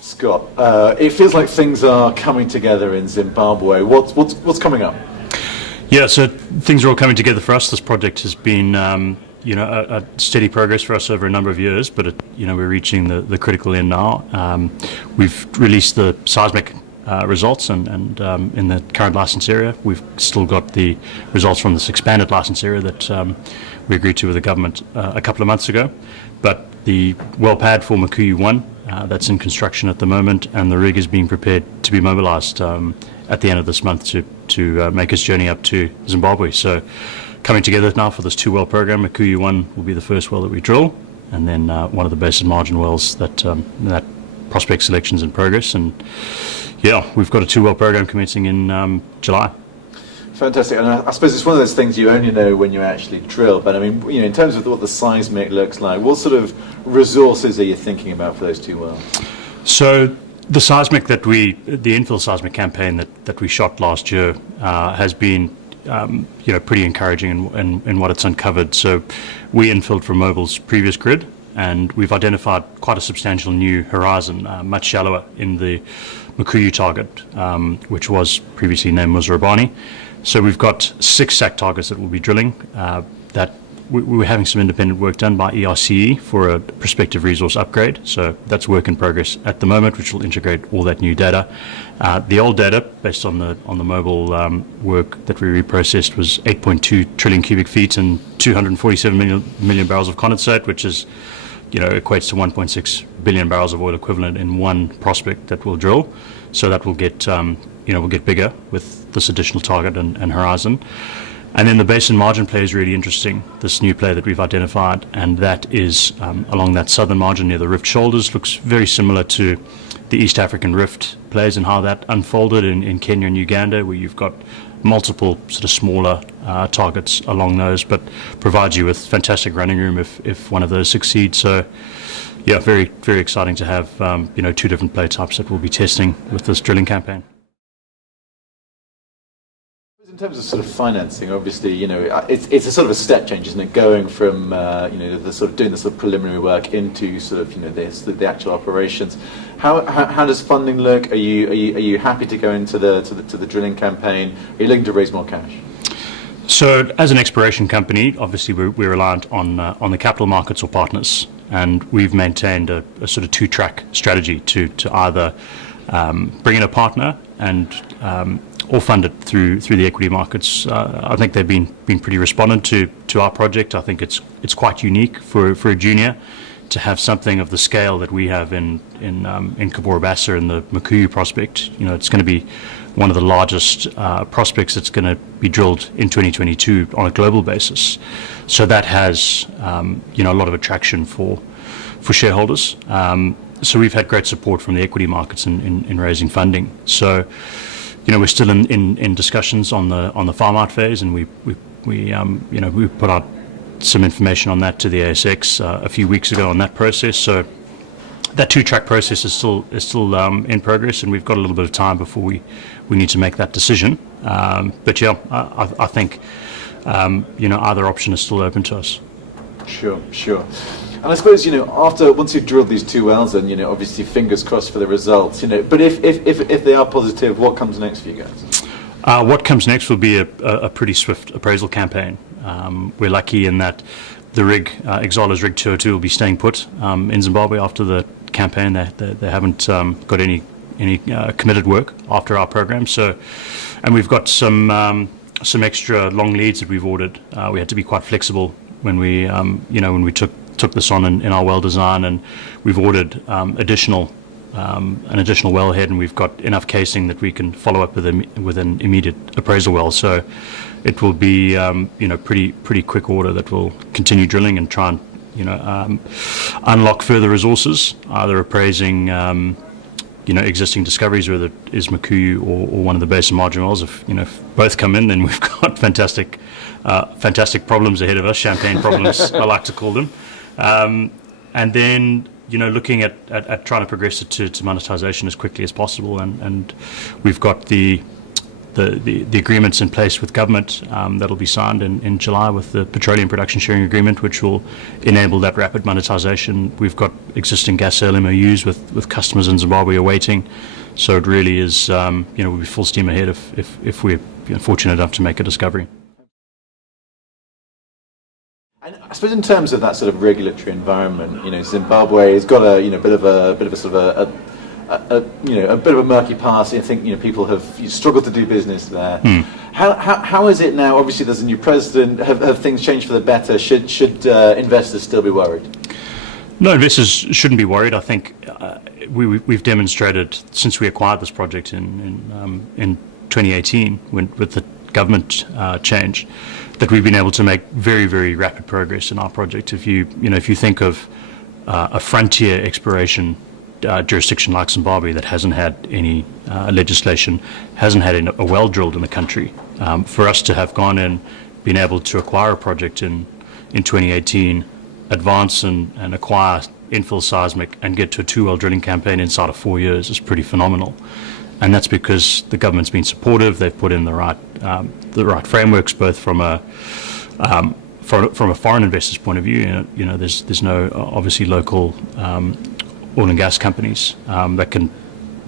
Scott, it feels like things are coming together in Zimbabwe. What's coming up? Yeah, so things are all coming together for us. This project has been, a steady progress for us over a number of years, but we're reaching the critical end now. We've released the seismic results, and in the current license area, we've still got the results from this expanded license area that we agreed to with the government a couple of months ago. But the well pad for Mkuyu 1, that's in construction at the moment, and the rig is being prepared to be mobilized at the end of this month to make its journey up to Zimbabwe. So coming together now for this 2-well program. Mkuyu 1 will be the first well that we drill, and then one of the basin margin wells that prospect selection's in progress. And yeah, we've got a 2-well program commencing in July. Fantastic. And I suppose it's one of those things you only know when you actually drill. But I mean, in terms of what the seismic looks like, what sort of resources are you thinking about for those 2 wells? So the seismic the infill seismic campaign that we shot last year has been pretty encouraging in what it's uncovered. So we infilled from Mobil's previous grid, and we've identified quite a substantial new horizon, much shallower in the Mkuyu target, which was previously named Muzarabani. So we've got 6 SAC targets that we'll be drilling. That we were having some independent work done by ERCE for a prospective resource upgrade. So that's work in progress at the moment, which will integrate all that new data. The old data, based on the Mobil work that we reprocessed, was 8.2 trillion cubic feet and 247 million barrels of condensate, which is equates to 1.6 billion barrels of oil equivalent in one prospect that we'll drill. So that will get will get bigger with this additional target and horizon. And then the basin margin play is really interesting, this new play that we've identified, and that is along that southern margin near the rift shoulders. Looks very similar to the East African rift plays and how that unfolded in Kenya and Uganda, where you've got multiple sort of smaller targets along those, but provides you with fantastic running room if one of those succeeds. So yeah, very, very exciting to have 2 different play types that we'll be testing with this drilling campaign. In terms of sort of financing, obviously, it's a sort of a step change, isn't it? Going from the sort of doing the sort of preliminary work into sort of the actual operations. How does funding look? Are you happy to go into the drilling campaign? Are you looking to raise more cash? So, as an exploration company, obviously we're reliant on the capital markets or partners, and we've maintained a sort of 2-track strategy to either bring in a partner and or fund it through the equity markets. I think they've been pretty responsive to our project. I think it's quite unique for a junior to have something of the scale that we have in Cabora Bassa and the Mkuyu prospect. It's going to be one of the largest prospects that's going to be drilled in 2022 on a global basis. So that has a lot of attraction for shareholders. So we've had great support from the equity markets in raising funding. So we're still in discussions on the farm out phase, and we put out some information on that to the ASX a few weeks ago on that process. So that 2-track process is still in progress, and we've got a little bit of time before we need to make that decision. But yeah, I think either option is still open to us. Sure. And I suppose once you've drilled these 2 wells, and obviously fingers crossed for the results. But if they are positive, what comes next for you guys? What comes next will be a pretty swift appraisal campaign. We're lucky in that the rig, Exala's rig 202, will be staying put in Zimbabwe after the campaign. They haven't got any committed work after our program. So, and we've got some extra long leads that we've ordered. We had to be quite flexible when we took this on in our well design, and we've ordered an additional wellhead, and we've got enough casing that we can follow up with an immediate appraisal well. So it will be pretty quick order that will continue drilling and try and unlock further resources, either appraising existing discoveries, whether it is Mkuyu or one of the basin margin wells. If both come in, then we've got fantastic problems ahead of us, champagne problems I like to call them. And then looking at trying to progress it to monetization as quickly as possible, and we've got the the agreements in place with government that'll be signed in July with the Petroleum Production Sharing Agreement, which will enable that rapid monetization. We've got existing gas sale MOUs with customers in Zimbabwe awaiting. So it really is, we'll be full steam ahead if we're fortunate enough to make a discovery. And I suppose in terms of that sort of regulatory environment, Zimbabwe has got a bit of a sort of a bit of a murky past. I think people have struggled to do business there. How is it now? Obviously, there's a new president. Have things changed for the better? Should investors still be worried? No, investors shouldn't be worried. I think we've demonstrated since we acquired this project in 2018, with the government change, that we've been able to make very, very rapid progress in our project. If you think of a frontier exploration jurisdiction like Zimbabwe that hasn't had any legislation, hasn't had a well drilled in the country, for us to have gone in, been able to acquire a project in 2018, advance and acquire infill seismic and get to a 2-well drilling campaign inside of 4 years is pretty phenomenal. And that's because the government's been supportive. They've put in the right frameworks, both from a foreign investor's point of view. There's no obviously local oil and gas companies that can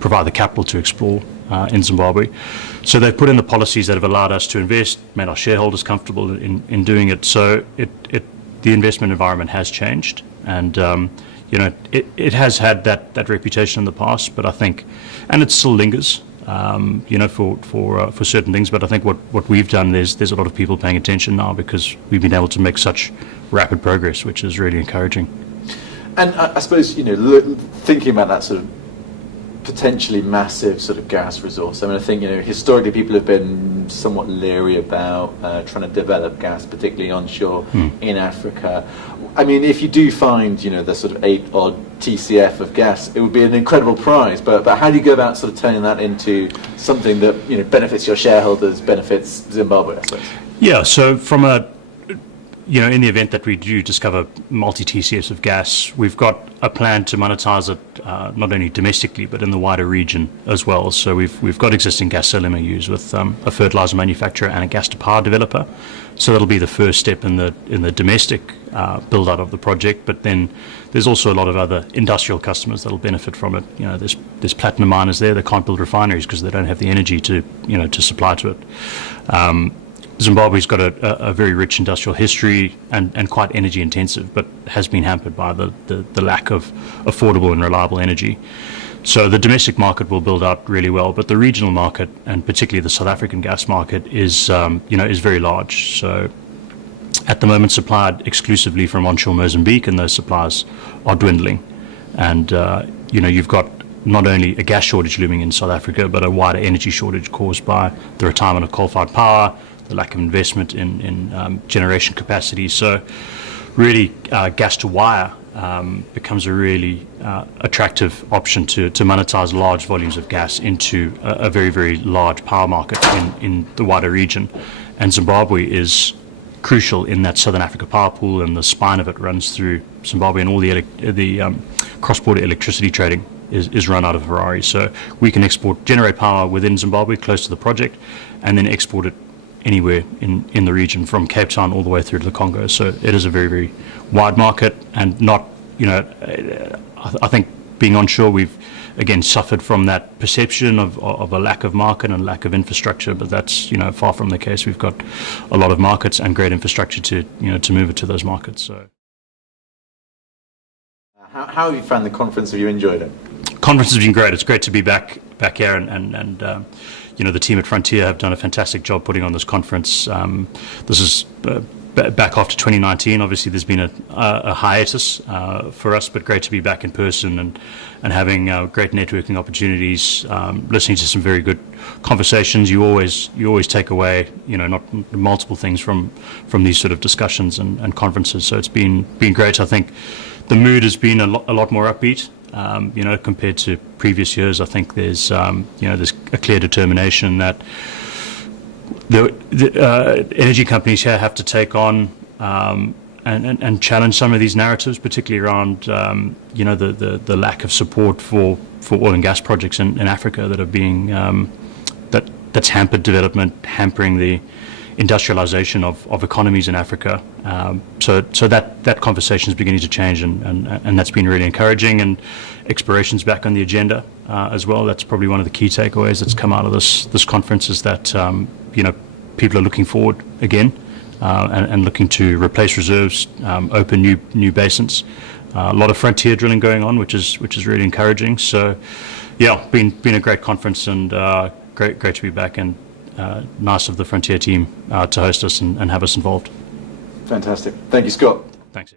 provide the capital to explore in Zimbabwe. So they've put in the policies that have allowed us to invest, made our shareholders comfortable in doing it. So the investment environment has changed, and it has had that reputation in the past, but I think, and it still lingers, for certain things. But I think what we've done, there's a lot of people paying attention now because we've been able to make such rapid progress, which is really encouraging. And I suppose thinking about that sort of potentially massive sort of gas resource. I mean, I think historically people have been somewhat leery about trying to develop gas, particularly onshore in Africa. I mean, if you do find the sort of 8 odd TCF of gas, it would be an incredible prize. But how do you go about sort of turning that into something that benefits your shareholders, benefits Zimbabwe, I suppose? Yeah. So from in the event that we do discover multi-TCFs of gas, we've got a plan to monetize it not only domestically but in the wider region as well. So we've got existing gas sale MOUs with a fertilizer manufacturer and a gas to power developer. So that'll be the first step in the domestic build out of the project. But then there's also a lot of other industrial customers that'll benefit from it. There's platinum miners there that can't build refineries because they don't have the energy to supply to it. Zimbabwe's got a very rich industrial history and quite energy intensive, but has been hampered by the lack of affordable and reliable energy. So the domestic market will build out really well, but the regional market, and particularly the South African gas market, is very large. So at the moment supplied exclusively from onshore Mozambique, and those supplies are dwindling. And you've got not only a gas shortage looming in South Africa, but a wider energy shortage caused by the retirement of coal-fired power, the lack of investment in generation capacity. So really gas to wire becomes a really attractive option to monetize large volumes of gas into a very, very large power market in the wider region. And Zimbabwe is crucial in that Southern Africa power pool, and the spine of it runs through Zimbabwe, and all the cross-border electricity trading is run out of Harare. So we can generate power within Zimbabwe close to the project, and then export it anywhere in the region from Cape Town all the way through to the Congo. So it is a very, very wide market, and not, I think being onshore, we've again suffered from that perception of a lack of market and lack of infrastructure, but that's, far from the case. We've got a lot of markets and great infrastructure to move it to those markets. So how have you found the conference? Have you enjoyed it? Conference has been great. It's great to be back here, and the team at Frontier have done a fantastic job putting on this conference. This is back after 2019. Obviously, there's been a hiatus for us, but great to be back in person and having great networking opportunities, listening to some very good conversations. You always take away, not multiple things from these sort of discussions and conferences. So it's been great. I think the mood has been a lot more upbeat. Compared to previous years. I think there's there's a clear determination that the energy companies here have to take on and challenge some of these narratives, particularly around the lack of support for oil and gas projects in Africa that are being that's hampered development, hampering the industrialization of economies in Africa. So that conversation is beginning to change, and that's been really encouraging. And exploration's back on the agenda as well. That's probably one of the key takeaways that's come out of this conference, is that people are looking forward again and looking to replace reserves, open new basins. A lot of frontier drilling going on, which is really encouraging. So, yeah, been a great conference, and great to be back, and nice of the Frontier team to host us and have us involved. Fantastic. Thank you, Scott. Thanks.